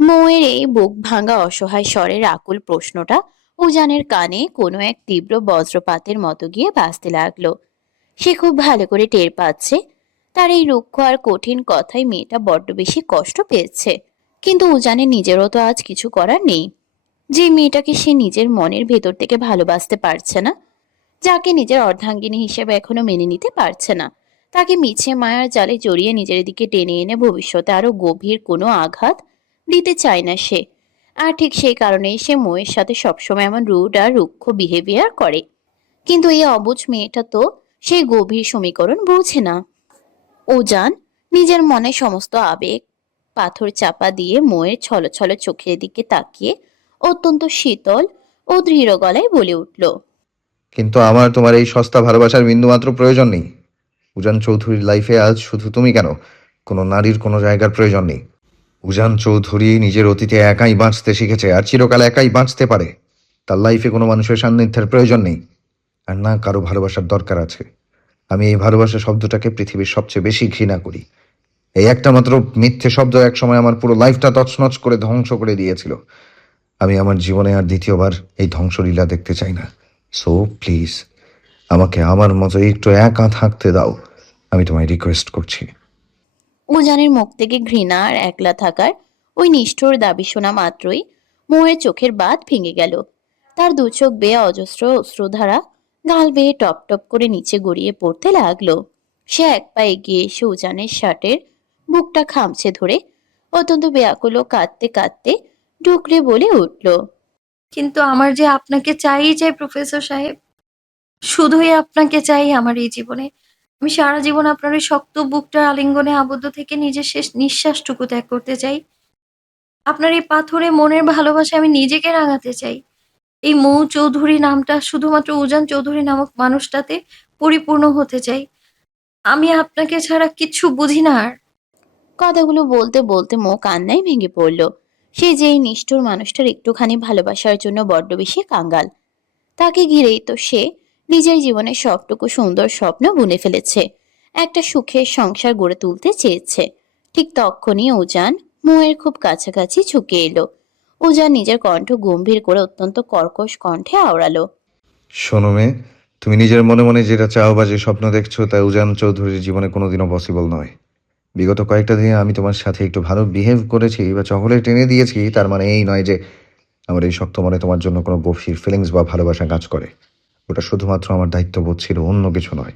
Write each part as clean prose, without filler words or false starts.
মৌয়ের এই বুক ভাঙা অসহায় স্বরের আকুল প্রশ্নটা উজানের কানে কোনো এক তীব্র বজ্রপাতের মতো গিয়ে বাজতে লাগলো। সে খুব ভালো করে টের পাচ্ছে তার এই রুক্ষ আর কঠিন কথায় মেয়েটা বড্ড বেশি কষ্ট পেয়েছে। কিন্তু উজানের নিজেরও তো আজ কিছু করার নেই। যে মেয়েটাকে সে নিজের মনের ভেতর থেকে ভালোবাসতে পারছে না, যাকে নিজের অর্ধাঙ্গিনী হিসেবে এখনো মেনে নিতে পারছে না, তাকে মিছে মায়ার জালে জড়িয়ে নিজের দিকে টেনে এনে ভবিষ্যতে আরো গভীর কোনো আঘাত দিতে চায় না সে। আর ঠিক সেই কারণেই সে ময়ের সাথে সবসময় এমন রুড আর রুক্ষ বিহেভিয়ার করে। কিন্তু এই অবুঝ মেয়েটা তো সেই গভীর সমীকরণ বোঝে না। উজান নিজের মনে সমস্ত আবেগ পাথর চাপা দিয়ে ময়ের ছলছল চোখের দিকে তাকিয়ে অত্যন্ত শীতল ও দৃঢ় গলায় বলে উঠল, কিন্তু আমার তোমার এই সস্তা ভালোবাসার বিন্দুমাত্র প্রয়োজন নেই। উজান চৌধুরীর লাইফে আজ শুধু তুমি কেন, কোনো নারীর কোনো জায়গার প্রয়োজন নেই। উজান চৌধুরী নিজের অতীতে একাই বাঁচতে শিখেছে আর চিরকাল একাই বাঁচতে পারে। তার লাইফে কোনো মানুষের সান্নিধ্যের প্রয়োজন নেই, আর না কারো ভালোবাসার দরকার আছে। আমি এই ভালোবাসা শব্দটাকে পৃথিবীর সবচেয়ে বেশি ঘৃণা করি। এই একটা মাত্র মিথ্যে শব্দ একসময় আমার পুরো লাইফটা তছনছ করে ধ্বংস করে দিয়েছিল। আমি আমার জীবনে আর দ্বিতীয়বার এই ধ্বংসলীলা দেখতে চাই না। সো প্লিজ, আমাকে আমার মতো একটু একা থাকতে দাও, আমি তোমায় রিকোয়েস্ট করছি। উজানের মুখ থেকে ঘৃণা আর একলা থাকার ওই নিষ্ঠুর দাবি শোনা মাত্রই মোয়ের চোখের বাঁধ ভেঙে গেল। তার দু চোখ বেয়ে অজস্র অশ্রুধারা গাল বেয়ে টপ টপ করে নিচে গড়িয়ে পড়তে লাগলো। সে এক পা এগিয়ে এসে উজানের শার্টের বুকটা খামছে ধরে অত্যন্ত ব্যাকুল ও কাঁদতে কাঁদতে ডুকরে বলে উঠল, কিন্তু আমার যে আপনাকে চাই প্রফেসর সাহেব। শুধুই আপনাকে চাই আমার এই জীবনে। আমি সারা জীবন আপনার ওই শক্ত বুকটার আলিঙ্গনে আবদ্ধ থেকে নিজের শেষ নিঃশ্বাসটুকু ত্যাগ করতে চাই। আপনার এই পাথরে মনের ভালোবাসায় আমি নিজেকে রাঙাতে চাই। এই মৌ চৌধুরী নামটা শুধুমাত্র উজান চৌধুরী নামক মানুষটাতে পরিপূর্ণ হতে চাই। আমি আপনাকে ছাড়া কিচ্ছু বুঝি না আর। কথাগুলো বলতে বলতে মো কান্নায় ভেঙে পড়ল। সে যে এই নিষ্ঠুর মানুষটার একটুখানি ভালোবাসার জন্য বড্ড বেশি কাঙ্গাল। তাকে ঘিরেই তো সে নিজের জীবনের সবটুকু সুন্দর স্বপ্ন বুনে ফেলেছে, একটা সুখের সংসার গড়ে তুলতে চেয়েছে। ঠিক তখনই উজান মোয়ের খুব কাছাকাছি ঝুঁকে এলো। উজান নিজের কণ্ঠ গম্ভীর করে অত্যন্ত কর্কশ কণ্ঠে আওড়ালো, শোনো মেয়ে, তুমি নিজের মনে মনে যেটা চাও বা যে স্বপ্ন দেখছো তা উজান চৌধুরীর জীবনে কোনোদিনও পসিবল নয়। বিগত কয়েকটা দিনে আমি তোমার সাথে একটু ভালো বিহেভ করেছি বা চকোলেট এনে দিয়েছি, তার মানে এই নয় যে আমার এই শক্ত মনে তোমার জন্য কোনো গভীর ফিলিংস বা ভালোবাসা কাজ করে। ওটা শুধুমাত্র আমার দায়িত্ববোধ ছিল, অন্য কিছু নয়।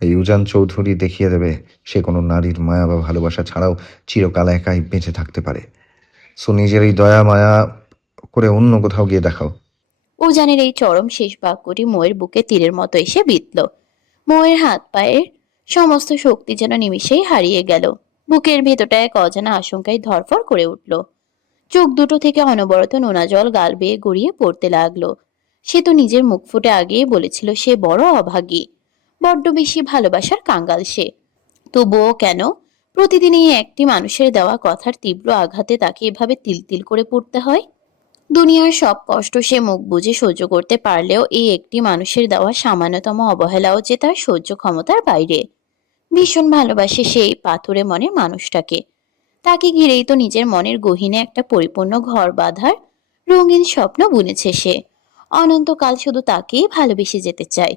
এই উজান চৌধুরী দেখিয়ে দেবে সে কোনো নারীর মায়া বা ভালোবাসা ছাড়াও চিরকাল একাই বেঁচে থাকতে পারে। সো নিজের এই দয়া মায়া করে অন্য কোথাও গিয়ে দেখাও। উজানের এই চরম শেষ বাক্যটি মোয়ের বুকে তীরের মতো এসে বিঁধল। মোয়ের হাত পায়ের সমস্ত শক্তি যেন নিমিষেই হারিয়ে গেল। বুকের ভেতরটা এক অজানা আশঙ্কায় ধরফর করে উঠল। চোখ দুটো থেকে অনবরত নোনা জল গাল বেয়ে গড়িয়ে পড়তে লাগলো। সে তো নিজের মুখ ফুটে আগেই বলেছিল সে বড় অভাগী, বড্ড বেশি ভালোবাসার কাঙ্গাল সে। তবুও কেন প্রতিদিন এই একটি মানুষের দেওয়া কথার তীব্র আঘাতে তাকে এভাবে তিল তিল করে পড়তে হয়? দুনিয়ার সব কষ্ট সে মুখ বুজে সহ্য করতে পারলেও এই একটি মানুষের দেওয়া সামান্যতম অবহেলাও যে তার সহ্য ক্ষমতার বাইরে। ভীষণ ভালোবাসে সেই পাথুরে মনের মানুষটাকে। তাকে ঘিরেই তো নিজের মনের গহীনে একটা পরিপূর্ণ ঘর বাঁধার রঙিন স্বপ্ন বুনেছে সে। অনন্তকাল শুধু তাকেই ভালোবেসে যেতে চায়।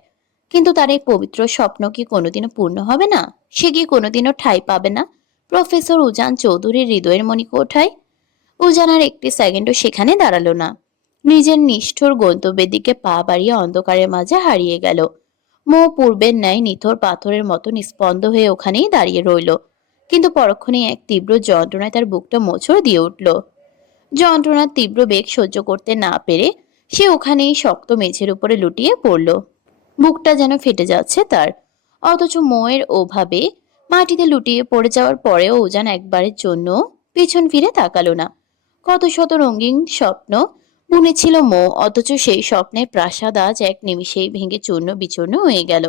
কিন্তু তার এই পবিত্র স্বপ্ন কি কোনোদিনও পূর্ণ হবে না? সে কি কোনোদিনও ঠাঁই পাবে না প্রফেসর উজান চৌধুরীর হৃদয়ের মণিকোঠায়? উজান আর একটি সেকেন্ডও সেখানে দাঁড়ালো না। নিজের নিষ্ঠুর গন্তব্যের দিকে পা বাড়িয়ে অন্ধকারের মাঝে হারিয়ে গেল। মো পূর্বের ন্যায় নিথর পাথরের মতো নিস্পন্দ হয়ে ওখানেই দাঁড়িয়ে রইল। কিন্তু পরক্ষণেই এক তীব্র যন্ত্রণায় তার বুকটা মোচড় দিয়ে উঠল। যন্ত্রণার তীব্র বেগ সহ্য করতে না পেরে সে ওখানেই শক্ত মেঝের উপরে লুটিয়ে পড়ল। বুকটা যেন ফেটে যাচ্ছে তার। অথচ মোয়ের ওভাবে মাটিতে লুটিয়ে পড়ে যাওয়ার পরেও উজান একবারের জন্য পেছন ফিরে তাকালো না। কত শত রঙিন স্বপ্ন বুনেছিল মো, অথচ সেই স্বপ্নের প্রাসাদ আজ এক নিমিষেই ভেঙে চূর্ণ বিচূর্ণ হয়ে গেল।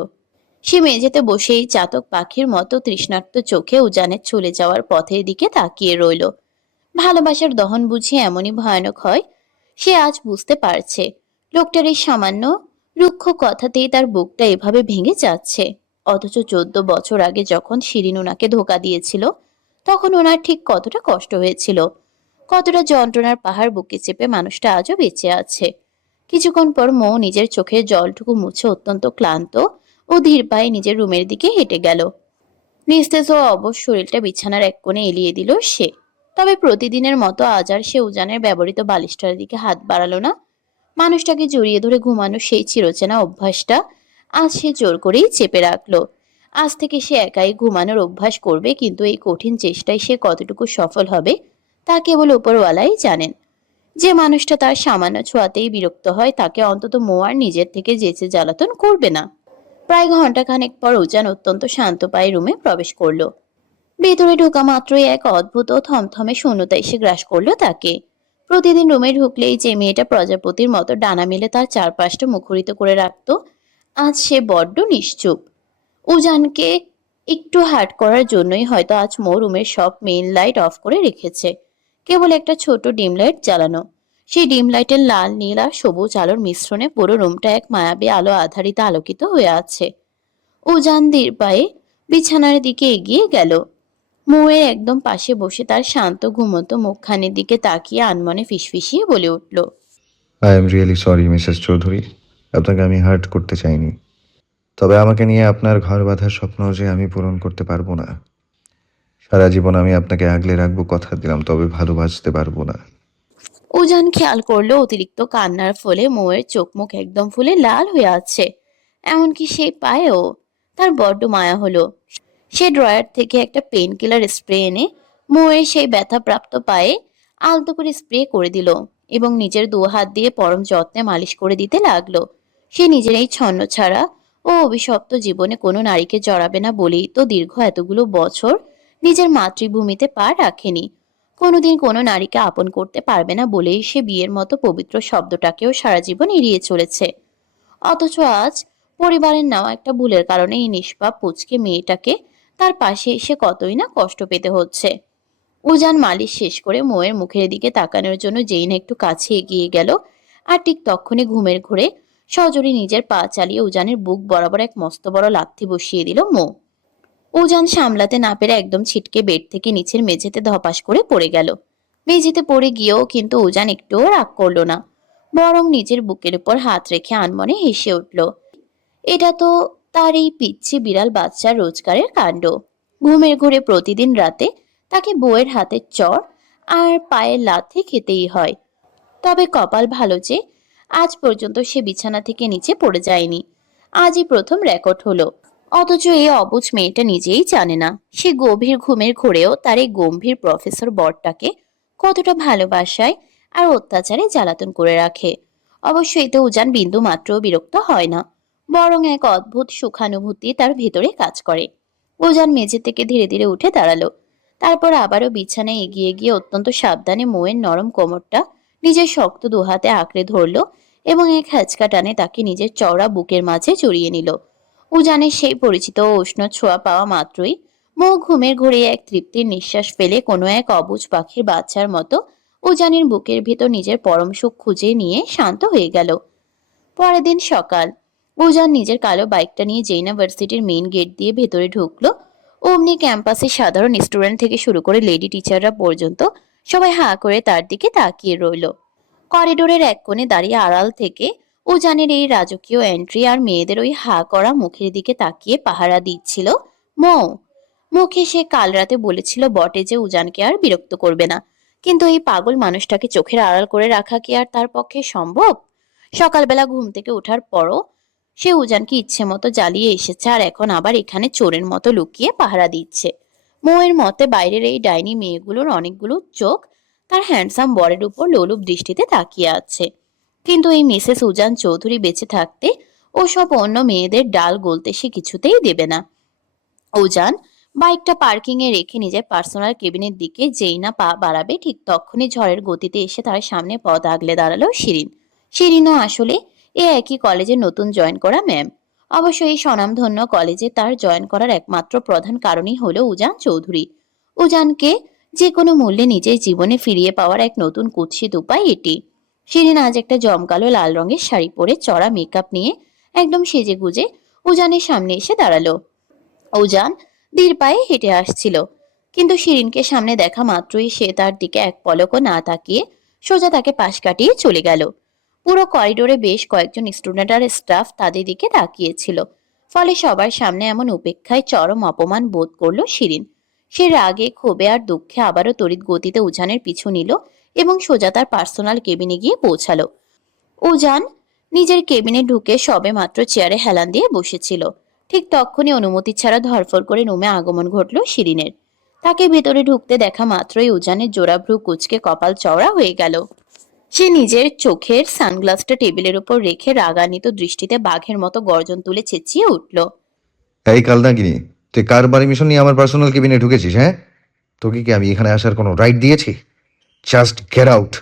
সে মেঝেতে বসেই চাতক পাখির মতো তৃষ্ণার্ত চোখে উজানের চলে যাওয়ার পথের দিকে তাকিয়ে রইল। ভালোবাসার দহন বুঝি এমনই ভয়ানক হয়? সে আজ বুঝতে পারছে। লোকটার এই সামান্য রুক্ষ কথাতেই তার বুকটা এভাবে ভেঙে যাচ্ছে। অথচ 14 বছর আগে যখন শিরিন ওনাকে ধোকা দিয়েছিল, তখন ওনার ঠিক কতটা কষ্ট হয়েছিল, কতটা যন্ত্রণার পাহাড় বুকে চেপে মানুষটা আজও বেঁচে আছে। কিছুক্ষণ পর মৌ নিজের চোখের জলটুকু মুছে অত্যন্ত ক্লান্ত ও ধীর পায়ে নিজের রুমের দিকে হেঁটে গেল। নিস্তেজ ও অবশ শরীরটা বিছানার এক কোণে এলিয়ে দিল সে। তবে প্রতিদিনের মতো আজ আর সে উজানের ব্যবহৃত বালিশটার দিকে হাত বাড়ালো না। মানুষটাকে জড়িয়ে ধরে ঘুমানোর সেই চিরচেনা অভ্যাসটা আজ সে জোর করেই চেপে রাখলো। আজ থেকে সে একাই ঘুমানোর অভ্যাস করবে, কিন্তু এই কঠিন চেষ্টায় সে কতটুকু সফল হবে তা কেবল উপরওয়ালাই জানেন। যে মানুষটা তার সামান্য ছোঁয়াতেই বিরক্ত হয়, তাকে অন্তত মোয়ার নিজের থেকে যেচে জ্বালাতন করবে না। প্রায় ঘন্টাখানেক পর উজান অত্যন্ত শান্ত পায়ে রুমে প্রবেশ করলো। ভেতরে ঢোকা মাত্রই এক অদ্ভুত ও থমথমে শূন্যতা এসে গ্রাস করলো তাকে। প্রতিদিন রুমে ঢুকলেই যে মেয়েটা প্রজাপতির মতো ডানা মেলে তার চারপাশটা মুখরিত করে রাখতো, আজ সে বড্ড নিশ্চুপ। উজানকে একটু হার্ট করার জন্যই হয়তো আজ মো রুমের সব মেইন লাইট অফ করে রেখেছে। কেবল একটা ছোট ডিম লাইট জ্বালানো। সেই ডিম লাইটের লাল, নীল আর সবুজ আলোর মিশ্রণে পুরো রুমটা এক মায়াবী আলো আধারিত আলোকিত হয়ে আছে। উজান ধীর পায়ে বিছানার দিকে এগিয়ে গেল। মোয়ের একদম পাশে বসে তার শান্ত ঘুমন্ত মুখখানির দিকে তাকিয়ে আনমনে ফিসফিসিয়ে বলে উঠল, I am really sorry Mrs Chowdhury, আপনাকে আমি হার্ট করতে চাইনি। তবে আমাকে নিয়ে আপনার ঘর বাঁধার স্বপ্ন যে আমি পূরণ করতে পারবো না। সারা জীবন আমি আপনাকে আগলে রাখবো কথা দিলাম, তবে ভালোবাসতে পারবো না। উজান খেয়াল করলো অতিরিক্ত কান্নার ফলে মোয়ের চোখ মুখ একদম ফুলে লাল হয়ে আছে। এমনকি সেই পায়েও তার বড্ড মায়া হলো। সে ড্রয়ার থেকে একটা পেন কিলার স্প্রে এনে মোয়ের সেই ব্যথাপ্রাপ্ত পায়ে আলতো করে স্প্রে করে দিল এবং নিজের 2 হাত দিয়ে পরম যত্নে মালিশ করে দিতে লাগলো। সে নিজের এই ছন্ন ছাড়া ও অভিশপ্ত জীবনে কোনো নারীকে জড়াবে না বলেই তো দীর্ঘ এতগুলো বছর নিজের মাতৃভূমিতে পা রাখেনি। কোনোদিন কোনো নারীকে আপন করতে পারবে না বলেই সে বিয়ের মতো পবিত্র শব্দটাকেও সারা জীবন এড়িয়ে চলেছে। অথচ আজ পরিবারের নেওয়া একটা ভুলের কারণে এই নিষ্পাপ পুচকে মেয়েটাকে তার পাশে এসে কতই না কষ্ট পেতে হচ্ছে। উজান মালিশ শেষ করে মোয়ের মুখের দিকে তাকানোর জন্য যেই না একটু কাছে এগিয়ে গেল, আর ঠিক তক্ষুনি ঘুমের ঘোরে সজোরে নিজের পা চালিয়ে উজানের বুক বরাবর এক মস্ত বড় লাথি বসিয়ে দিল মো। উজান সামলাতে না পেরে একদম ছিটকে বেড থেকে নিচের মেঝেতে ধপাস করে পড়ে গেল। মেঝেতে পড়ে গিয়েও কিন্তু উজান একটুও রাগ করলো না, বরং নিজের বুকের উপর হাত রেখে আনমনে হেসে উঠল। এটা তো তার এই পিচ্ছি বিড়াল বাচ্চার রোজগারের কাণ্ড। ঘুমের ঘোরে প্রতিদিন রাতে তাকে বউয়ের হাতের চড় আর পায়ের লাথি খেতেই হয়। তবে কপাল ভালো যে আজ পর্যন্ত সে বিছানা থেকে নিচে পড়ে যায়নি। আজই প্রথম রেকর্ড হলো। অথচ এই অবুঝ মেয়েটা নিজেই জানে না সে গভীর ঘুমের ঘোরেও তার এই গম্ভীর প্রফেসর বরটাকে কতটা ভালোবাসায় আর অত্যাচারে জ্বালাতন করে রাখে। অবশ্য এতে উজান বিন্দু মাত্রও বিরক্ত হয় না, বরং এক অদ্ভুত সুখানুভূতি তার ভেতরে কাজ করে। উজান মেঝে থেকে ধীরে ধীরে উঠে দাঁড়ালো। তারপর আবারও বিছানায় এগিয়ে গিয়ে অত্যন্ত সাবধানে মোয়ের নরম কোমরটা নিজের শক্ত 2 হাতে আঁকড়ে ধরলো এবং এক হ্যাচকা টানে তাকে নিজের চওড়া বুকের মাঝে জড়িয়ে নিল। উজানের সেই পরিচিত ও উষ্ণ ছোঁয়া পাওয়া মাত্রই মৌ ঘুমের ঘোরে এক তৃপ্তির নিঃশ্বাস ফেলে কোনো এক অবুঝ পাখির বাচ্চার মতো উজানের বুকের ভেতর নিজের পরম সুখ খুঁজে নিয়ে শান্ত হয়ে গেল। পরের দিন সকাল, উজান নিজের কালো বাইকটা নিয়ে জেনা ভার্সিটির মেইন গেট দিয়ে ভেতরে ঢুকলো। অমনি ক্যাম্পাসে সাধারণ স্টুডেন্ট থেকে শুরু করে লেডি টিচাররা পর্যন্ত সবাই হাঁ করে তার দিকে তাকিয়ে রইল। করিডোরের এক কোণে দাঁড়িয়ে আড়াল থেকে উজানের এই রাজকীয় এন্ট্রি আর মেয়েদের ওই হাঁ করা মুখের দিকে তাকিয়ে পাহারা দিচ্ছিল মৌ। মুখে সে কাল রাতে বলেছিল বটে যে উজানকে আর বিরক্ত করবে না, কিন্তু এই পাগল মানুষটাকে চোখের আড়াল করে রাখা কি আর তার পক্ষে সম্ভব? সকালবেলা ঘুম থেকে ওঠার পরও সে উজানকে ইচ্ছে মতো জ্বালিয়ে এসেছে, আর এখন আবার এখানে চোরের মতো লুকিয়ে পাহারা দিচ্ছে। মৌয়ের মতে বাইরের এই ডাইনি মেয়েগুলোর অনেকগুলো চোখ তার হ্যান্ডসাম বরের উপর লোলুপ দৃষ্টিতে তাকিয়ে আছে। কিন্তু এই মিসেস উজান চৌধুরী বেঁচে থাকতে ওসব অন্য মেয়েদের ডাল গলতে সে কিছুতেই দেবে না। উজান বাইকটা পার্কিং এ রেখে নিজের পার্সোনাল কেবিনের দিকে যেই না পা বাড়াবে, ঠিক তখনই ঝড়ের গতিতে এসে তার সামনে পথ আগলে দাঁড়ালো শিরিন। শিরিনও আসলে এ একই কলেজে নতুন জয়েন করা ম্যাম। অবশ্য এই স্বনামধন্য কলেজে তার জয়েন করার একমাত্র প্রধান কারণই হলো উজান চৌধুরী। উজানকে যে কোনো মূল্যে নিজের জীবনে ফিরিয়ে পাওয়ার এক নতুন কুৎসিত উপায় এটি। শিরিন আজ একটা জমকালো লাল রঙের শাড়ি পরে চড়া মেকআপ নিয়ে একদম সেজে গুজে উজানের সামনে এসে দাঁড়ালো। উজান ধীর পায়ে হেঁটে আসছিল, কিন্তু শিরিনকে সামনে দেখা মাত্রই সে তার দিকে এক পলকও না তাকিয়ে সোজা তাকে পাশ কাটিয়ে চলে গেল। পুরো করিডোরে বেশ কয়েকজন স্টুডেন্ট আর স্টাফ তাদের দিকে তাকিয়েছিল, ফলে সবার সামনে এমন উপেক্ষায় চরম অপমান বোধ করলো শিরিন। সে রাগে ক্ষোভে আর দুঃখে আবারও তড়িৎ গতিতে উজানের পিছু নিল এবং সোজা তার পার্সোনাল কেবিনে গিয়ে পৌঁছালো। উজান নিজের কেবিনে ঢুকে সবে মাত্র চেয়ারে হেলান দিয়ে বসেছিল, ঠিক তখনই অনুমতি ছাড়া ধরফর করে রুমে আগমন ঘটল শিরিনের। তাকে ভেতরে ঢুকতে দেখা মাত্রই উজানের জোড়া ভ্রু কুঁচকে কপাল চওড়া হয়ে গেল। সে নিজের চোখের সানগ্লাসটা টেবিলের উপর রেখে রাগান্বিত দৃষ্টিতে বাঘের মতো গর্জন তুলে চেঁচিয়ে উঠল। এই কালনাগিনী, তুই কার পারমিশন নিয়ে আমার পার্সোনাল কেবিনে ঢুকেছিস? হ্যাঁ, তোকে কি আমি এখানে আসার কোনো রাইট দিয়েছি? Just get out.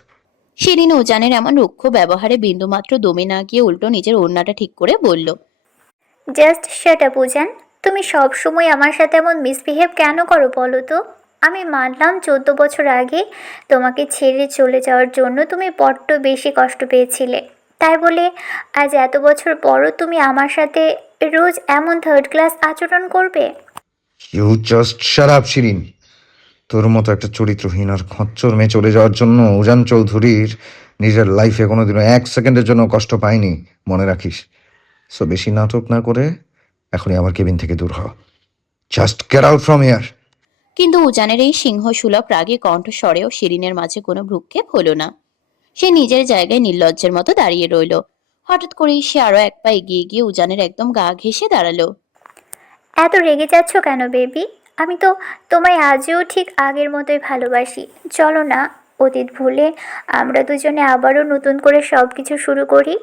শিরিন উজানের এমন রুক্ষ ব্যবহারে বিন্দুমাত্র দমে না গিয়ে উল্টো নিজের ওড়নাটা ঠিক করে বলল, জাস্ট শাট আপ উজান। তুমি সব সময় আমার সাথে এমন মিসবিহেভ কেন করো বলো তো? আমি মানলাম 14 বছর আগে তোমাকে ছেড়ে চলে যাওয়ার জন্য তুমি বড্ড বেশি কষ্ট পেয়েছিলে, তাই বলে আজ এত বছর পরও তুমি আমার সাথে রোজ এমন থার্ড ক্লাস আচরণ করবে? You just shut up Shirin. তোর মতো একটা চরিত্রহীন আর খচ্চর মেয়ে চলে যাওয়ার জন্য উজান চৌধুরীর নিজের লাইফে কোনোদিনও 1 সেকেন্ডের জন্য কষ্ট পায়নি, মনে রাখিস। সো বেশি নাটক না করে এখনই আমার কেবিন থেকে দূর হ। Just get out from here. কিন্তু উজানের এই সিংহসুলভ রাগে কণ্ঠস্বরেও শিরিনের মাঝে কোনো ভ্রুক্ষেপ হলো না। সে নিজের জায়গায় নির্লজ্জের মতো দাঁড়িয়ে রইল। হঠাৎ করেই সে আরো এক পা এগিয়ে গিয়ে উজানের একদম গা ঘেঁষে দাঁড়ালো। এত রেগে যাচ্ছ কেন বেবি? আমি তো তোমায় আজও ঠিক আগের মতোই ভালোবাসি। চলো না, অতীত ভুলে আমরা দুজনে আবারও নতুন করে সব কিছু শুরু করি।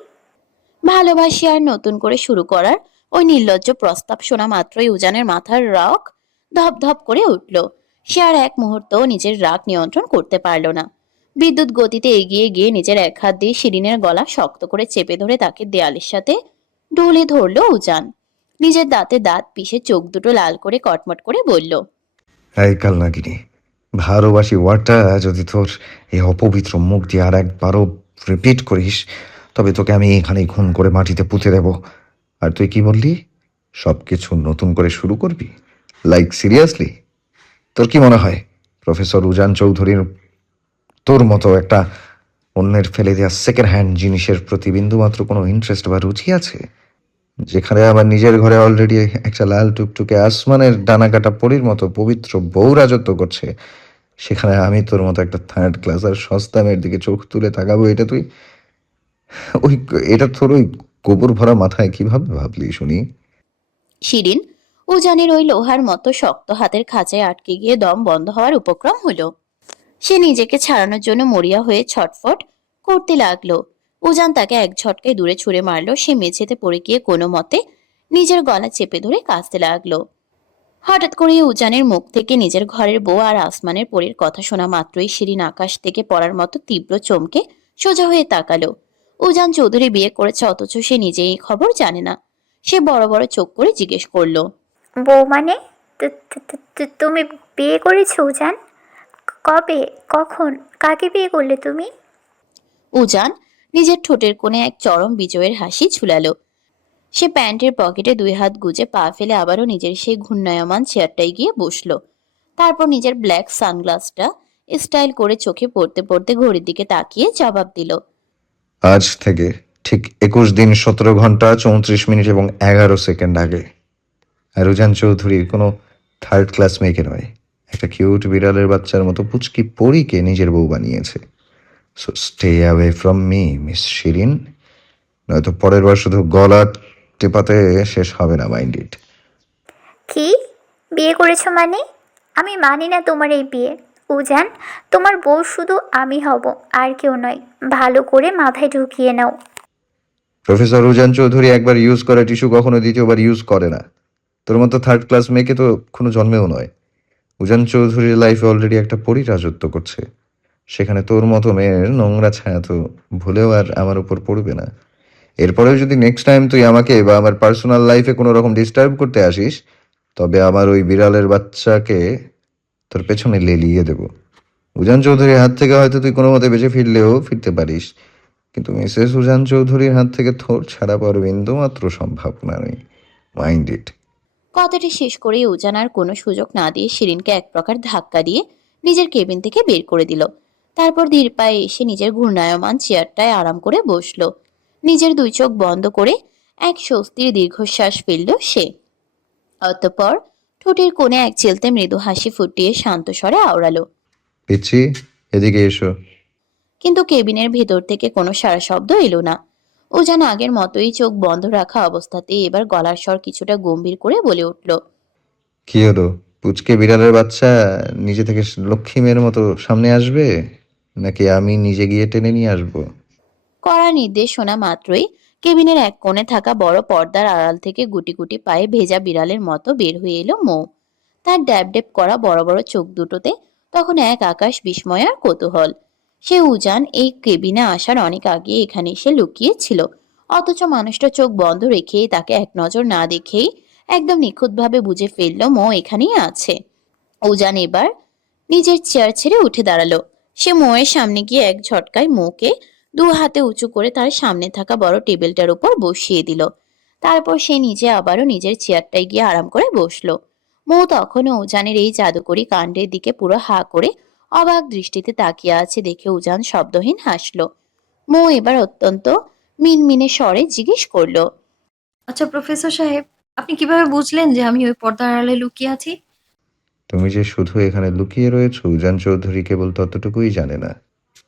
ভালোবাসি আর নতুন করে শুরু করার ওই নির্লজ্জ প্রস্তাব শোনা মাত্রই উজানের মাথার রাগ ধপধপ করে উঠল। সে আর এক মুহূর্তও নিজের রাগ নিয়ন্ত্রণ করতে পারল না। বিদ্যুৎ গতিতে এগিয়ে গিয়ে নিজের এক হাত দিয়ে শিরিনের গলা শক্ত করে চেপে ধরে তাকে দেয়ালের সাথে ঢলে ধরল উজান। নিজের দাঁতে দাঁত পিষে চোখ দুটো লাল করে কটমট করে বলল, এই কালনাগিনী, ভালোবাসি ওয়ার্ডটা যদি তোর এই অপবিত্র মুখ দিয়ে আর একবারও রিপিট করিস, তবে তোকে আমি এখানেই খুন করে মাটিতে পুঁতে দেব। আর তুই কি বললি? সব কিছু নতুন করে শুরু করবি? Like seriously? তোর কি মনে হয় প্রফেসর উজান চৌধুরীর তোর মতো একটা অন্যের ফেলে দেওয়া সেকেন্ড হ্যান্ড জিনিসের প্রতি বিন্দুমাত্র কোনো ইন্টারেস্ট বা রুচি আছে? যেখানে আমার নিজের ঘরে অলরেডি একটা লাল টুকটুকে আসমানের ডানা কাটা পরীর মতো পবিত্র বউ রাজত্ব করছে, সেখানে আমি তোর মতো একটা থার্ড ক্লাস আর সস্তা মেয়ের দিকে চোখ তুলে তাকাবো? ওই এটা তোর ওই গোবর ভরা মাথায় কিভাবে ভাবলি শুনি? শিরিন উজানের ওই লোহার মতো শক্ত হাতের খাঁচায় আটকে গিয়ে দম বন্ধ হওয়ার উপক্রম হলো। সে নিজেকে ছাড়ানোর জন্য মরিয়া হয়ে ছটফট করতে লাগলো। উজান তাকে এক ঝটকায় দূরে ছুঁড়ে মারলো। সে মেঝেতে পড়ে গিয়ে কোনো মতে নিজের গলা চেপে ধরে কাঁদতে লাগলো। হঠাৎ করে উজানের মুখ থেকে নিজের ঘরের বউ আর আসমানের পরীর কথা শোনা মাত্রই শিরিন আকাশ থেকে পড়ার মতো তীব্র চমকে সোজা হয়ে তাকালো। উজান চৌধুরী বিয়ে করেছে, অথচ সে নিজে এই খবর জানে না। সে বড় বড় চোখ করে জিজ্ঞেস করলো, বউ মানে? তুমি বিয়ে করেছো উজান? কবে, কখন, কাকে বিয়ে করলে তুমি? উজান নিজের ঠোঁটের কোণে এক চরম বিজয়ের হাসি ঝুলালো। সে প্যান্টের পকেটে দুই হাত গুজে পা ফেলে আবারও নিজের সেই ঘূর্ণায়মান চেয়ারটায় গিয়ে বসলো। তারপর নিজের ব্ল্যাক সানগ্লাসটা স্টাইল করে চোখে পড়তে পড়তে ঘড়ির দিকে তাকিয়ে জবাব দিল, আজ থেকে ঠিক 21 দিন 17 ঘন্টা 34 মিনিট এবং 11 সেকেন্ড আগে। আর উজান চৌধুরী কোনো থার্ড ক্লাস মেয়েকে নয়, একটা কিউট বিড়ালের বাচ্চার মতো পুচকি পরীকে নিজের বউ বানিয়েছে। So stay away from me miss Shirin, নয়তো পরের বার শুধু গলা টেপাতে শেষ হবে না, মাইন্ড ইট। কি? বিয়ে করেছো মানে? আমি মানি না তোমার এই বিয়ে উজান। তোমার বউ শুধু আমি হব, আর কেউ নয়। ভালো করে মাথায় ঢুকিয়ে নাও। প্রফেসর উজান চৌধুরী একবার ইউজ করা টিস্যু কখনো দ্বিতীয়বার ইউজ করে না। তোর মতো থার্ড ক্লাস মেয়েকে তো কোনো জন্মেও নয়। উজান চৌধুরীর লাইফে অলরেডি একটা পরী রাজত্ব করছে, সেখানে তোর মতো মেয়ের নোংরা ছায়া তো ভুলেও আর আমার উপর পড়বে না। এরপরেও যদি নেক্সট টাইম তুই আমাকে বা আমার পার্সোনাল লাইফে কোনো রকম ডিস্টার্ব করতে আসিস, তবে আমার ওই বিড়ালের বাচ্চাকে তোর পেছনে লেলিয়ে দেব। উজান চৌধুরীর হাত থেকে হয়তো তুই কোনো মতে বেঁচে ফিরলেও ফিরতে পারিস, কিন্তু মিসেস উজান চৌধুরীর হাত থেকে তোর ছাড়া পাওয়ার বিন্দু মাত্র সম্ভাবনা নেই, মাইন্ড ইট। কথাটি শেষ করে উজান আর কোনো সুযোগ না দিয়ে শিরিনকে এক প্রকার ধাক্কা দিয়ে নিজের কেবিন থেকে বের করে দিল। তারপর ধীর পায়ে এসে নিজের ঘূর্ণায়মান চেয়ারটায় আরাম করে বসলো। নিজের দুই চোখ বন্ধ করে এক স্বস্তির দীর্ঘশ্বাস ফেলল সে। অতঃপর ঠোঁটের কোণে এক চিলতে মৃদু হাসি ফুটিয়ে শান্ত স্বরে আওড়ালো, পিচ্ছি, এদিকে এসো। কিন্তু কেবিনের ভেতর থেকে কোনো সাড়া শব্দ এলো না। ও যেন আগের মতোই চোখ বন্ধ রাখা অবস্থাতেই এবার গলার স্বর কিছুটা গম্ভীর করে বলে উঠল, কি হলো? পুচকে বিড়ালের বাচ্চা নিজে থেকে লক্ষ্মী মেয়ের মতো সামনে আসবে, নাকি আমি নিজে গিয়ে টেনে নিয়ে আসবো? কড়া নির্দেশ শোনা মাত্রই কেবিনের এক কোণে থাকা বড় পর্দার আড়াল থেকে গুটি গুটি পায়ে ভেজা বিড়ালের মতো বের হয়ে এলো মৌ। তার ড্যাব ড্যাব করা বড় বড় চোখ দুটোতে তখন এক আকাশ বিস্ময় আর কৌতূহল। সে উজান এই কেবিনে আসার অনেক আগে এখানে এসে লুকিয়ে ছিল, অথচ মানুষটা চোখ বন্ধ রেখেই তাকে এক নজর না দেখেই একদম নিখুঁতভাবে বুঝে ফেলল মৌ এখানেই আছে। উজান এবার নিজের চেয়ার ছেড়ে উঠে দাঁড়ালো। সে মৌয়ের সামনে গিয়ে এক ঝটকায় মৌকে দু হাতে উঁচু করে তার সামনে থাকা বড় টেবিলটার উপর বসিয়ে দিল। তারপর সে নিজে আবারও নিজের চেয়ারটায় গিয়ে আরাম করে বসলো। মৌ তখনও উজানের এই জাদুকরি কাণ্ডের দিকে পুরো হা করে অবাক দৃষ্টিতে তাকিয়ে আছে দেখে উজান শব্দহীন হাসলো। মৌ এবার অত্যন্ত মিনমিনে স্বরে জিজ্ঞেস করলো, আচ্ছা প্রফেসর সাহেব, আপনি কিভাবে বুঝলেন যে আমি ওই পর্দার আড়ালে লুকিয়ে আছি? তুমি যে শুধু এখানে লুকিয়ে রয়েছো, উজান চৌধুরী কেবল ততটুকুই জানে না।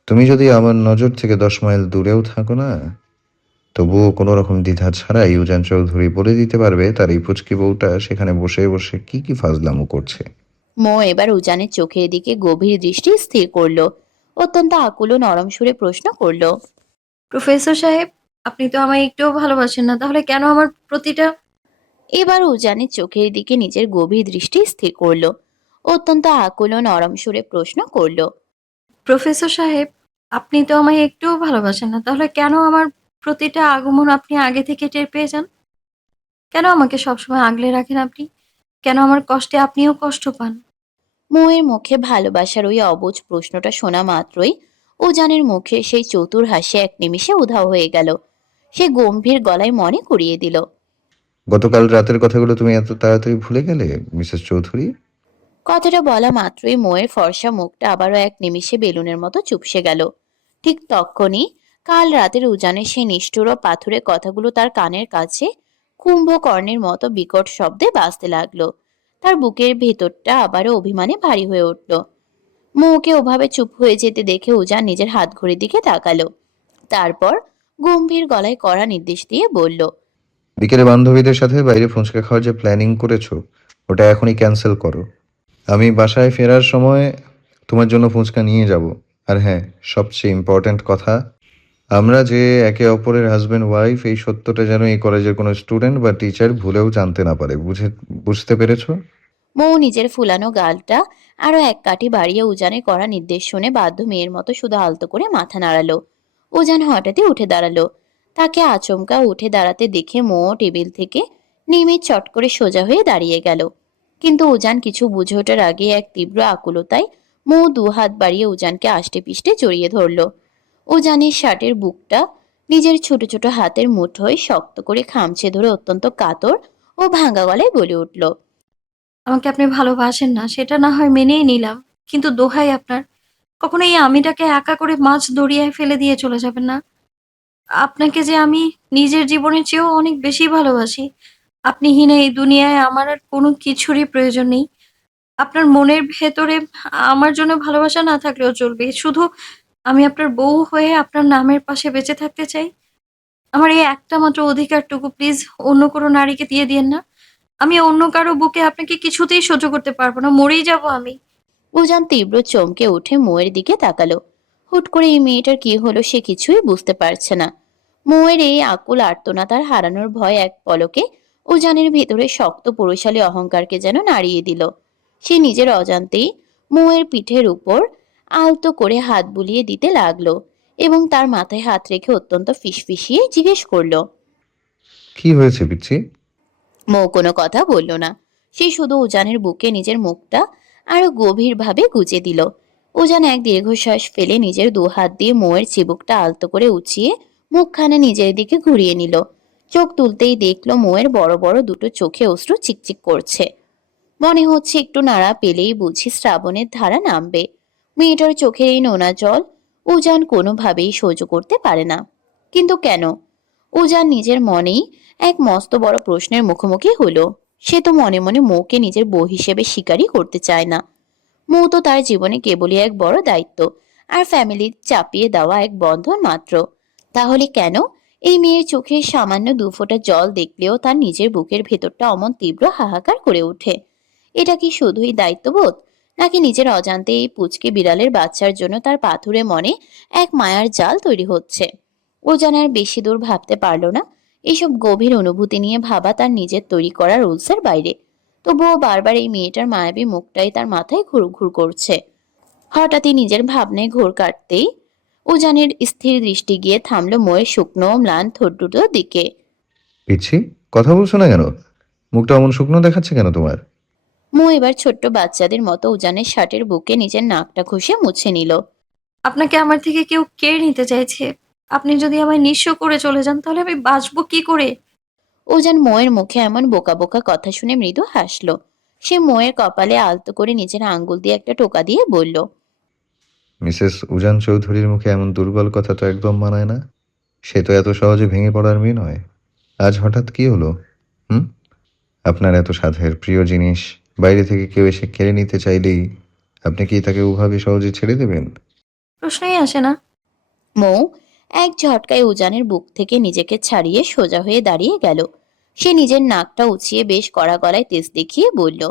তুমি যদি আমার নজর থেকে 10 মাইল দূরেও থাকো না, তবুও কোনো রকম দ্বিধা ছাড়াই উজান চৌধুরী বলে দিতে পারবে তার এই পুচকি বউটা সেখানে বসে বসে কি কি ফাজলামো করছে। মৌ এবার উজানের চোখের দিকে গভীর দৃষ্টি স্থির করলো। অত্যন্ত আকুল ও নরম সুরে প্রশ্ন করলো, প্রফেসর সাহেব, আপনি তো আমায় একটুও ভালোবাসেন না, তাহলে কেন আমার প্রতিটা... এবার উজানের চোখের দিকে নিজের গভীর দৃষ্টি স্থির করলো। অত্যন্ত আকুল ও নরম সুরে প্রশ্ন করলো, প্রফেসর সাহেব, আপনি তো আমায় একটুও ভালোবাসেন না, তাহলে কেন আমার প্রতিটা আগমন আপনি আগে থেকে টের পেয়ে যান? কেন আমাকে সবসময় আগলে রাখেন আপনি? কেন আমার কষ্টে আপনিও কষ্ট পান? মৌয়ের মুখে ভালোবাসার ওই অবুঝ প্রশ্নটা শোনা মাত্রই উজানের মুখে সেই চতুর হাসি এক নিমিষে উধাও হয়ে গেল। সে গম্ভীর গলায় মনে করিয়ে দিল, গতকাল রাতের কথাগুলো তুমি এত তাড়াতাড়ি ভুলে গেলে মিসেস চৌধুরী? কথাটা বলা মাত্রই মৌয়ের ফর্সা মুখটা আবারও এক নিমিষে বেলুনের মতো চুপসে গেল। ঠিক তখনই কাল রাতের উজানের সেই নিষ্ঠুর ও পাথুরে কথাগুলো তার কানের কাছে কুম্ভকর্ণের মতো বিকট শব্দে বাজতে লাগলো। তার বুকের ভেতরটা আবারও অভিমানে ভারী হয়ে উঠল। মৌকে ওভাবে চুপ হয়ে যেতে দেখে উজান নিজের হাত ঘড়ির দিকে তাকালো। তারপর গম্ভীর গলায় কড়া নির্দেশ দিয়ে বলল, বিকেলে বান্ধবীদের সাথে বাইরে ফুচকা খাওয়ার যে প্ল্যানিং করেছো, ওটা এখনই ক্যান্সেল করো। আমি বাসায় ফেরার সময় তোমার জন্য ফুচকা নিয়ে যাব। আর হ্যাঁ, সবচেয়ে ইম্পর্ট্যান্ট কথা, আমরা যে একে অপরের হাজবেন্ড ওয়াইফ এই সত্যটা যেন এই কলেজের কোনো স্টুডেন্ট বা টিচার ভুলেও জানতে না পারে। বুঝতে পেরেছো? মৌ নিজের ফুলানো গালটা আরো এক কাঠি বাড়িয়ে উজানের করা নির্দেশ শুনে বাধ্য মেয়ের মতো শুধু আলতো করে মাথা নাড়ালো। উজান হঠাৎই উঠে দাঁড়ালো। তাকে আচমকা উঠে দাঁড়াতে দেখে মৌ টেবিল থেকে নেমে চট করে সোজা হয়ে দাঁড়িয়ে গেল। কিন্তু উজান কিছু বুঝে ওঠার আগে এক তীব্র আকুলতায় মৌ দু হাত বাড়িয়ে উজানকে আষ্টে পিষ্টে জড়িয়ে ধরল। উজানের শার্টের বুকটা নিজের ছোট ছোট হাতের মুঠোয় শক্ত করে খামচে ধরে অত্যন্ত কাতর ও ভাঙা গলায় বলে উঠল, আমাকে আপনি ভালোবাসেন না, সেটা না হয় মেনেই নিলাম। কিন্তু দোহাই আপনার, কখনো এই আমিটাকে একা করে মাছ দরিয়ায় ফেলে দিয়ে চলে যাবেন না। আপনাকে যে আমি নিজের জীবনের চেয়েও অনেক বেশি ভালোবাসি। আপনি হীনে এই দুনিয়ায় আমার আর কোনো কিছুরই প্রয়োজন নেই। আপনার মনের ভেতরে আমার জন্য ভালোবাসা না থাকলেও চলবে। শুধু আমি আপনার বউ হয়ে আপনার নামের পাশে বেঁচে থাকতে চাই। আমার এই একটা মাত্র অধিকারটুকু প্লিজ অন্য কোনো নারীকে দিয়ে দিয়েন না। আমি অন্য কারো বুকে আপনাকে কিছুতেই সহ্য করতে পারবো না। মরেই যাবো আমি। উজান তীব্র চমকে উঠে মৌয়ের দিকে তাকালো। হুট করে এই মেয়েটার কি হলো সে কিছুই বুঝতে পারছে না। মৌয়ের এই আকুল আর্তনাদ আর হারানোর ভয় এক পলকে উজানের ভিতরে শক্ত পুরুষালী অহংকারকে যেন নাড়িয়ে দিল। সে নিজের অজান্তেই মৌয়ের পিঠের উপর আলতো করে হাত বুলিয়ে দিতে লাগলো এবং তার মাথায় হাত রেখে অত্যন্ত ফিসফিসিয়ে জিজ্ঞেস করলো। কি হয়েছে পিচ্ছি? মৌ কোনো কথা বলল না। সে শুধু উজানের বুকে নিজের মুখটা আরো গভীরভাবে গুজে দিল। উজান এক দীর্ঘশ্বাস ফেলে নিজের দু হাত দিয়ে মৌয়ের চিবুকটা আলতো করে উঁচিয়ে মুখখানা নিজের দিকে ঘুরিয়ে নিল। চোখ তুলতেই দেখলো মোয়ের বড় বড় দুটো চোখে অশ্রু চিকচিক করছে। মনে হচ্ছে একটু নাড়া পেলেই বুঝি শ্রাবণের ধারা নামবে। মেয়েটার চোখের এই নোনা জল উজান কোনোভাবেই সহ্য করতে পারে না। কিন্তু কেন? উজান নিজের মনেই এক মস্ত বড় প্রশ্নের মুখোমুখি হলো। সে তো মনে মনে মৌকে নিজের বউ হিসেবে স্বীকারই করতে চায় না। মৌ তো তার জীবনে কেবলই এক বড় দায়িত্ব, আর ফ্যামিলির চাপিয়ে দেওয়া এক বন্ধন মাত্র। তাহলে কেন এই মেয়ের চোখের সামান্য দুফোঁটা জল দেখলেও তার নিজের বুকের ভেতরটা অমন তীব্র হাহাকার করে ওঠে? এটা কি শুধুই দায়িত্ববোধ, নাকি নিজের অজান্তে এই পুচকে বিড়ালের বাচ্চার জন্য তার পাথুরে মনে এক মায়ার জাল তৈরি হচ্ছে? ও যেন আর বেশি দূর ভাবতে পারল না। এইসব গভীর অনুভূতি নিয়ে ভাবা তার নিজের তৈরি করা রুলসের বাইরে। তবুও বারবার এই মেয়েটার মায়াবী মুখটাই তার মাথায় ঘুর ঘুর করছে। হঠাৎই নিজের ভাবনায় ঘোর কাটতেই উজানের স্থির দৃষ্টি গিয়ে থামলো মোয়ের শুকনো ম্লান ঠোঁট দুটোর দিকে। পিচ্ছি, কথা বলছো না কেন? মুখটা অমন শুকনো দেখাচ্ছে কেন তোমার? মো এবার ছোট্ট বাচ্চাদের মতো উজানের শার্টের বুকে নিজের নাকটা ঘষে মুছে নিল। আপনাকে আমার থেকে কেউ কেড়ে নিতে চাইছে। আপনি যদি আমায় নিঃস্ব করে চলে যান তাহলে আমি বাঁচবো কি করে? উজান মোয়ের মুখে এমন বোকা বোকা কথা শুনে মৃদু হাসলো। সে মোয়ের কপালে আলতো করে নিজের আঙ্গুল দিয়ে একটা টোকা দিয়ে বলল, মিসেস উজান চৌধুরীর মুখে এমন দুর্বল কথা তো একদম মানায় না। সে তো এত সহজে ভেঙে পড়ার মেয়ে নয়। আজ হঠাৎ কি হলো? হুম? আপনার এত সাধের প্রিয় জিনিস বাইরে থেকে কেউ এসে কেড়ে নিতে চাইলেই আপনি কি তাকে ওভাবে সহজে ছেড়ে দেবেন? প্রশ্নই আসে না। মৌ এক ঝটকায় উজানের বুক থেকে নিজেকে ছাড়িয়ে সোজা হয়ে দাঁড়িয়ে গেল। সে নিজের নাকটা উঁচিয়ে বেশ কড়া গলায় তেজ দেখিয়ে বলল,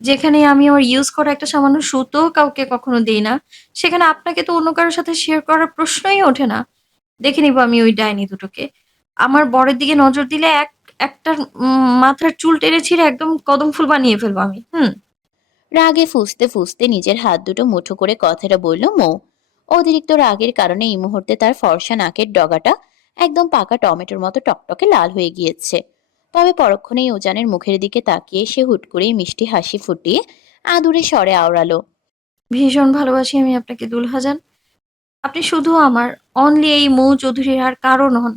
যেখানে আমি ওর ইউজ করা একটা সামান্য সুতো কাউকে কখনো দেই না, সেখানে আপনাকে তো অন্য কারোর সাথে শেয়ার করার প্রশ্নই ওঠে না। দেখে নিব আমি ওই ডাইনি দুটোকে। আমার বরের দিকে নজর দিলে একটা মাথার চুল টেনে ছিঁড়ে একদম কদম ফুল বানিয়ে ফেলবো আমি। রাগে ফুঁসতে ফুঁসতে নিজের হাত দুটো মুঠো করে কথাটা বলল মৌ। অতিরিক্ত রাগের কারণে এই মুহূর্তে তার ফর্সা নাকের ডগাটা একদম পাকা টমেটোর মতো টকটকে লাল হয়ে গিয়েছে। তবে পরক্ষণেই উজানের মুখের দিকে তাকিয়ে সে হুট করেই মিষ্টি হাসি ফুটিয়ে আদুরে স্বরে আওড়ালো, ভীষণ ভালোবাসি আমি আপনাকে দুলহাজান। আপনি শুধু আমার, অনলি এই মৌ চৌধুরীর, আর কারো নন।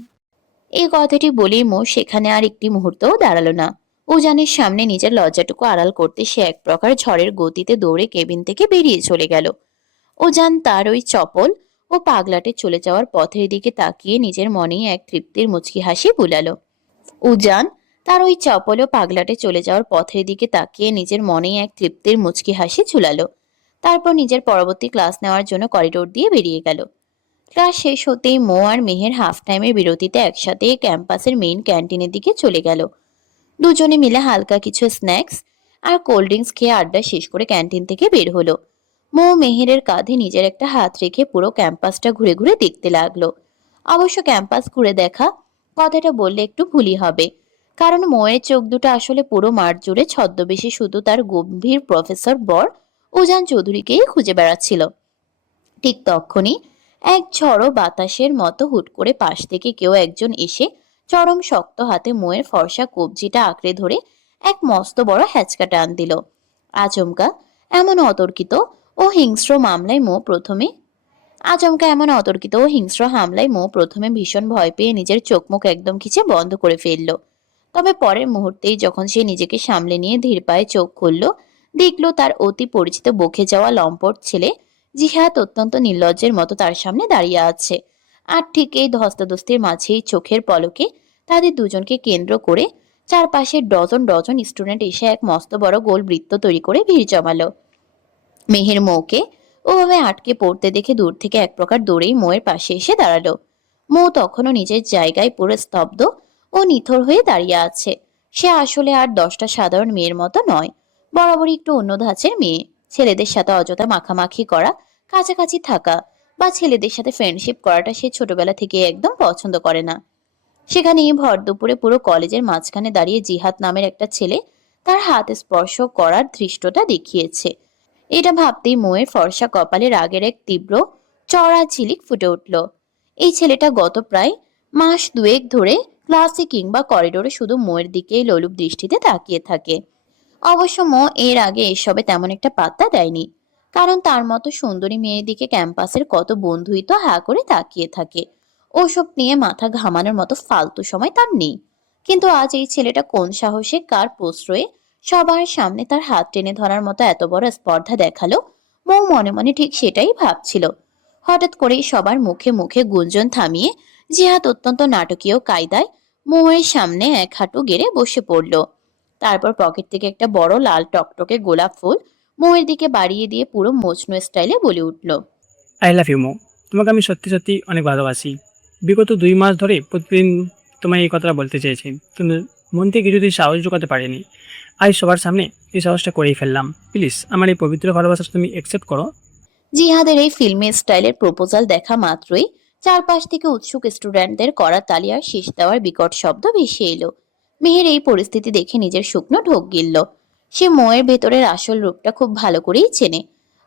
এই কথাটি বলেই মৌ সেখানে আর একটি মুহূর্তও দাঁড়ালো না। উজানের সামনে নিজের লজ্জাটুকু আড়াল করতে সে এক প্রকার ঝড়ের গতিতে দৌড়ে কেবিন থেকে বেরিয়ে চলে গেল। উজান তার ওই চপল ও পাগলাটে চলে যাওয়ার পথের দিকে তাকিয়ে নিজের মনেই এক তৃপ্তির মুচকি হাসি বুলালো। উজান তার ওই চপল ও পাগলাটে চলে যাওয়ার পথের দিকে তাকিয়ে নিজের মনেই এক তৃপ্তির মুচকি হাসি ঝুলালো। তারপর নিজের পরবর্তী ক্লাস নেওয়ার জন্য করিডোর দিয়ে বেরিয়ে গেল। ক্লাস শেষ হতেই মো আর মেহের হাফ টাইমের বিরতিতে একসাথে ক্যাম্পাসের মেইন ক্যান্টিনের দিকে চলে গেল। দুজনে মিলে হালকা কিছু স্ন্যাক্স আর কোল্ড ড্রিঙ্কস খেয়ে আড্ডা শেষ করে ক্যান্টিন থেকে বের হলো। মো মেহেরের কাঁধে নিজের একটা হাত রেখে পুরো ক্যাম্পাসটা ঘুরে ঘুরে দেখতে লাগলো। অবশ্য ক্যাম্পাস ঘুরে দেখা কথাটা বললে একটু ভুলই হবে, কারণ মোয়ের চোখ দুটো আসলে পুরো মাঠ জুড়ে ছদ্মবেশে শুধু তার গম্ভীর প্রফেসর বর উজান চৌধুরীকেই খুঁজে বেড়াচ্ছিল। ঠিক তখনই এক ঝড়ো বাতাসের মতো হুট করে পাশ থেকে কেউ একজন এসে চরম শক্ত হাতে মোয়ের ফর্সা কবজিটা আঁকড়ে ধরে এক মস্ত বড় হ্যাচকা টান দিল। আচমকা এমন অতর্কিত ও হিংস্র মামলায় মো প্রথমে আচমকা এমন অতর্কিত ও হিংস্র হামলায় মো প্রথমে ভীষণ ভয় পেয়ে নিজের চোখ মুখ একদম খিচে বন্ধ করে ফেলল। তবে পরের মুহূর্তেই যখন সে নিজেকে সামলে নিয়ে ধীর পায়ে চোখ খুলল, দেখল তার অতি পরিচিত বকে যাওয়া লম্পট ছেলে জিহাদ অত্যন্ত নির্লজ্জের মতো তার সামনে দাঁড়িয়ে আছে। আর ঠিক এই ধস্তাধস্তির মাঝেই চোখের পলকে তাদের দুজনকে কেন্দ্র করে চারপাশে ডজন ডজন স্টুডেন্ট এসে এক মস্ত বড় গোল বৃত্ত তৈরি করে ভিড় জমালো। মেহের মৌকে ওভাবে আটকে পড়তে দেখে দূর থেকে এক প্রকার দৌড়েই মোয়ের পাশে এসে দাঁড়ালো। মৌ তখনও নিজের জায়গায় পুরো স্তব্ধ ও নিথর হয়ে দাঁড়িয়ে আছে। সে আসলে আর 10টা সাধারণ মেয়ের মতো নয়, বরাবরই একটু অন্য ধাঁচের মেয়ে। ছেলেদের সাথে অযথা মাখামাখি করা, কাছাকাছি থাকা বা ছেলেদের সাথে ফ্রেন্ডশিপ করাটা সে ছোটবেলা থেকে একদম পছন্দ করে না। সেখানে ভর দুপুরে পুরো কলেজের মাঝখানে দাঁড়িয়ে জিহাদ নামের একটা ছেলে তার হাত স্পর্শ করার ধৃষ্টতা দেখিয়েছে। এটা ভাবতেই মোয়ের ফর্সা কপালে রাগের এক তীব্র চড়া ঝিলিক ফুটে উঠল। এই ছেলেটা গত প্রায় মাস দুয়েক ধরে ক্লাসে কিংবা করিডোরে শুধু মোয়ের দিকেই লোলুপ দৃষ্টিতে তাকিয়ে থাকে। অবশ্য মো এর আগে এসবে তেমন একটা পাত্তা দেয়নি, কারণ তার মতো সুন্দরী মেয়ের দিকে ক্যাম্পাসের কত বন্ধুই তো হা করে তাকিয়ে থাকে। ওসব নিয়ে মাথা ঘামানোর মতো ফালতু সময় তার নেই। কিন্তু আজ এই ছেলেটা কোন সাহসে, কার প্রশ্রয়ে সবার সামনে তার হাত টেনে ধরার মতো এত বড় স্পর্ধা দেখালো? মৌ মনে মনে ঠিক সেটাই ভাবছিল। হঠাৎ করেই সবার মুখে মুখে গুঞ্জন থামিয়ে জিহাদ অত্যন্ত নাটকীয় কায়দায় মৌয়ের সামনে এক হাঁটু গেড়ে বসে পড়ল। তারপর পকেট থেকে একটা বড় লাল টকটকে গোলাপ ফুল মৌয়ের দিকে বাড়িয়ে দিয়ে পুরো মজনু স্টাইলে বলে উঠল। আই লাভ ইউ মো। তোমাকে আমি সত্যি সত্যি অনেক ভালোবাসি। বিগত 2 মাস ধরে প্রতিদিন তোমায় এই কথাটা বলতে চেয়েছি, কিন্তু মন থেকে কিছুতেই সাহস জোগাতে পারিনি। আজ সবার সামনে এই সাহসটা করেই ফেললাম। প্লিজ আমার এই পবিত্র ভালোবাসাটা তুমি অ্যাকসেপ্ট করো। জিহাদের এই ফিল্মি স্টাইলের প্রপোজাল দেখা মাত্রই চারপাশ থেকে উৎসুক স্টুডেন্টদের করা তালি আর শীষ দেওয়ার বিকট শব্দ ভেসে এলো। মেহের এই পরিস্থিতি দেখে নিজের শুকনো ঢোক গিলল। সে ময়ের ভেতরের আসল রূপটা খুব ভালো করেই চেনে,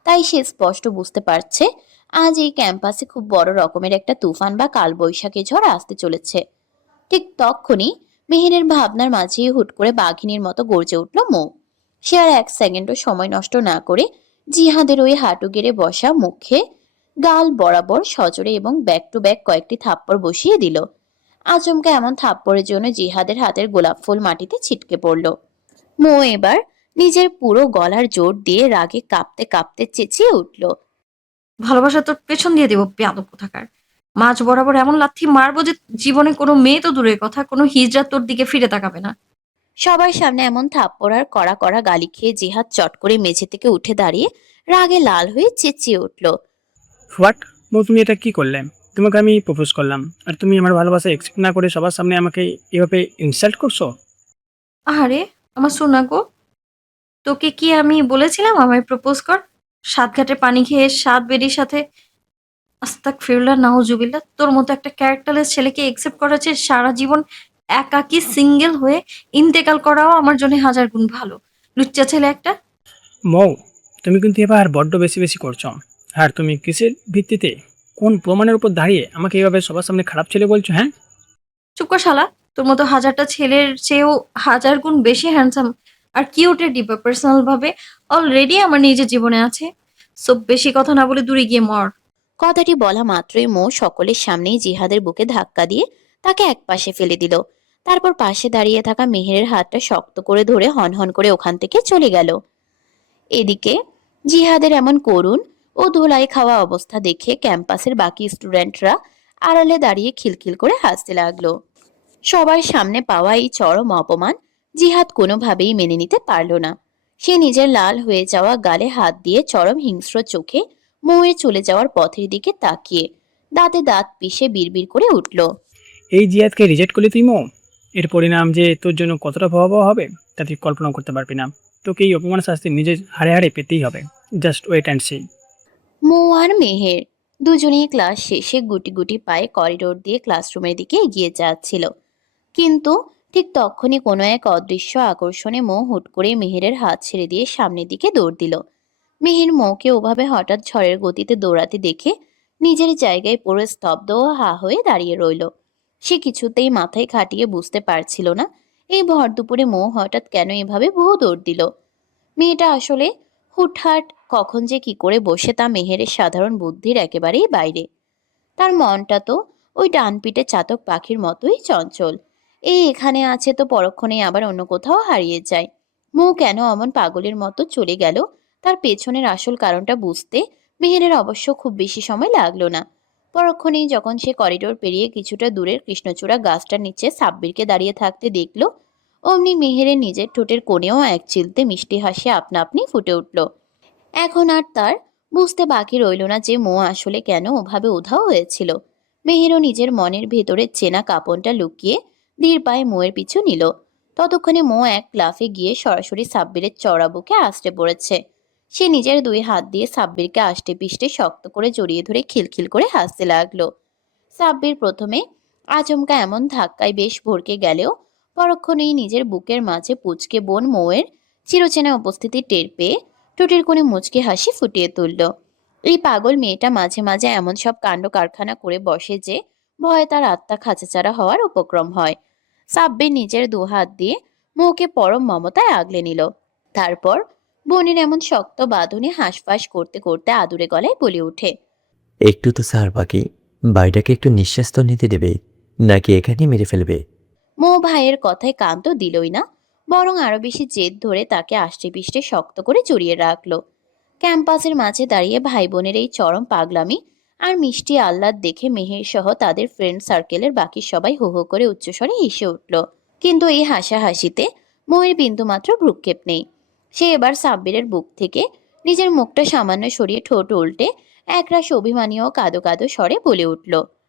তাই সে স্পষ্ট বুঝতে পারছে আজ এই ক্যাম্পাসে খুব বড় রকমের একটা তুফান বা কালবৈশাখী ঝড় আসতে চলেছে। ঠিক তক্ষুনি মেহেরের ভাবনার মাঝেই হুট করে বাঘিনীর মতো গর্জে উঠল মৌ। সে আর এক সেকেন্ডও সময় নষ্ট না করে জিহাদের ওই হাঁটু গেড়ে বসা মুখে গাল বরাবর সজোরে এবং ব্যাক টু ব্যাক কয়েকটি থাপ্পড় বসিয়ে দিল। আচমকা এমন থাপ্পড়ের জন্য জিহাদের হাতের গোলাপ ফুল মাটিতে ছিটকে পড়ল। মৌ এবার নিজের পুরো গলার জোর দিয়ে রাগে কাঁপতে কাঁপতে চেঁচিয়ে উঠল। ভালোবাসা তোর পেছন দিয়ে দেবো বেয়াদব কোথাকার। মাঝ বরাবর এমন লাথি মারবো যে জীবনে কোনো মেয়ে তো দূরের কথা, কোনো হিজড়া তোর দিকে ফিরে তাকাবে না। সবার সামনে এমন থাপ্পড় আর কড়া কড়া গালি খেয়ে জিহাদ চট করে মেঝে থেকে উঠে দাঁড়িয়ে রাগে লাল হয়ে চেঁচিয়ে উঠল। হোয়াট মো, তুমি এটা কি করলে? তোমাকে আমি প্রপোজ করলাম আর তুমি আমার ভালোবাসা অ্যাকসেপ্ট না করে সবার সামনে আমাকে এভাবে ইনসাল্ট করছো? আরে আমার সোনা গো, তোকে কি আমি বলেছিলাম আমায় প্রপোজ কর? সাত ঘাটে পানি খেয়ে সাত বেডির সাথে আস্তাক ফিরুল্লাহ নাউজুবিল্লাহ, তোর মতো একটা ক্যারেক্টারলেস ছেলেকে একসেপ্ট করা যে সারা জীবন একাকী সিঙ্গেল হয়ে ইন্তেকাল করাও আমার জন্য হাজার গুণ ভালো। লুচ্চা ছেলে একটা। মৌ, তুমি কিন্তু এবার বড্ড বেশি বেশি করছো। আর তুমি কিসের ভিত্তিতে, কোন প্রমাণের উপর দাঁড়িয়ে আমাকে এভাবে সবার সামনে খারাপ ছেলে বলছো? হ্যাঁ, চুপ কর শালা। তোর মতো হাজারটা ছেলের চেয়েও হাজার গুণ বেশি হ্যান্ডসাম আর কিউটের ডিপা পার্সোনাল ভাবে অলরেডি আমার নিজের জীবনে আছে। সব বেশি কথা না বলে দূরে গিয়ে মর। কথাটি বলা মাত্রই মৌ সকলের সামনেই জিহাদের বুকে ধাক্কা দিয়ে তাকে একপাশে ফেলে দিল। তারপর পাশে দাঁড়িয়ে থাকা মেহেরের হাতটা শক্ত করে ধরে হনহন করে ওখান থেকে চলে গেল। এদিকে জিহাদের এমন করুণ ও ধুলাই খাওয়া অবস্থা দেখে ক্যাম্পাসের বাকি স্টুডেন্টরা আড়ালে দাঁড়িয়ে খিলখিল করে হাসতে লাগলো। সবার সামনে পাওয়া এই চরম অপমান জিহাদ কোনোভাবেই মেনে নিতে পারল না। সে নিজের লাল হয়ে যাওয়া গালে হাত দিয়ে চরম হিংস্র চোখে মৌয়ের চলে যাওয়ার পথের দিকে তাকিয়ে দাঁতে দাঁত পিষে বিড়বিড় করে উঠল। এই জিয়াদকে রিজেক্ট করলে তুই মৌ, এর পরিণাম যে তোর জন্য কতটা ভয়াবহ হবে তা তুই কল্পনা করতে পারবি না। তোকে এই অপমান শাস্তি নিজের হাড়ে হাড়ে পেতেই হবে। Just wait and see. Mou আর মেহের দুজনেই ক্লাস শেষে গুটি গুটি পায়ে করিডোর দিয়ে ক্লাসরুমের দিকে এগিয়ে যাচ্ছিল। কিন্তু ঠিক তখনই কোনো এক অদৃশ্য আকর্ষণে মৌ হুট করে মেহেরের হাত ছেড়ে দিয়ে সামনের দিকে দৌড় দিল। মেহের মৌকে ওভাবে হঠাৎ ঝড়ের গতিতে দৌড়াতে দেখে নিজের জায়গায় পুরো স্তব্ধ ও হা হয়ে দাঁড়িয়ে রইল। সে কিছুতেই মাথায় খাটিয়ে বুঝতে পারছিল না এই ভর দুপুরে মৌ হঠাৎ কেন এভাবে বহু দৌড় দিল। মেয়েটা আসলে হুটহাট কখন যে কি করে বসে তা মেহেরের সাধারণ বুদ্ধির একেবারেই বাইরে। তার মনটা তো ওই ডান পিঠে চাতক পাখির মতোই চঞ্চল। এই এখানে আছে তো পরক্ষণেই আবার অন্য কোথাও হারিয়ে যায়। মৌ কেন অমন পাগলের মতো চলে গেল তার পেছনের আসল কারণটা বুঝতে মেহেরের অবশ্য খুব বেশি সময় লাগলো না। পরক্ষণেই যখন সে করিডোর পেরিয়ে কিছুটা দূরের কৃষ্ণচূড়া গাছটার নিচে সাব্বিরকে দাঁড়িয়ে থাকতে দেখলো, অমনি মেহেরের নিজের ঠোঁটের কোণেও এক চিলতে মিষ্টি হাসি আপনা আপনি ফুটে উঠল। এখন আর তার বুঝতে বাকি রইল না যে মৌ আসলে কেন ওভাবে উধাও হয়েছিল। মেহেরও নিজের মনের ভেতরের চেনা কাঁপনটা লুকিয়ে ধীর পায়ে মৌয়ের পিছু নিল। ততক্ষণে মৌ এক লাফে গিয়ে সরাসরি সাব্বিরের চড়া বুকে আষ্টে পড়েছে। সে নিজের 2 হাত দিয়ে সাব্বিরকে আষ্টে পিষ্টে শক্ত করে জড়িয়ে ধরে খিলখিল করে হাসতে লাগলো। সাব্বির প্রথমে আচমকা এমন ধাক্কায় বেশ ভড়কে গেলেও পরক্ষণেই নিজের বুকের মাঝে পুচকে বোন মৌয়ের চিরচেনা উপস্থিতি টের পেয়ে ঠোঁটের কোণে মুচকি হাসি ফুটিয়ে তুলল। এই পাগল মেয়েটা মাঝে মাঝে এমন সব কাণ্ড কারখানা করে বসে যে ভয়ে তার আত্মা খাঁচাচারা হওয়ার উপক্রম হয়। সাব্বির নিজের 2 হাত দিয়ে মৌকে পরম মমতায় আগলে নিল। তারপর বোনের এমন শক্ত বাঁধনে হাঁসফাঁস করতে করতে আদুরে গলায় বলে ওঠে, একটু তো স্যার বাকি, বাড়িটাকে একটু নিঃশ্বাস তো নিতে দেবে, নাকি এখানেই মেরে ফেলবে? মো ভাইয়ের কথায় কান তো দিলই না, বরং আরো বেশি জেদ ধরে তাকে আষ্টে পিষ্টে শক্ত করে জড়িয়ে রাখলো। ক্যাম্পাসের মাঝে দাঁড়িয়ে ভাই বোনের এই চরম পাগলামি আর মিষ্টি আহ্লাদ দেখে মেহের সহ তাদের ফ্রেন্ড সার্কেলের বাকি সবাই হো হো করে উচ্চস্বরে হেসে উঠল। কিন্তু এই হাসাহাসিতে ময়ের বিন্দুমাত্র ভ্রুক্ষেপ নেই। সে এবার সাব্বিরের বুক থেকে নিজের মুখটা সামান্য সরিয়ে ঠোঁট উল্টে একরাশ অভিমানী ও কাদো কাদো স্বরে বলে উঠল,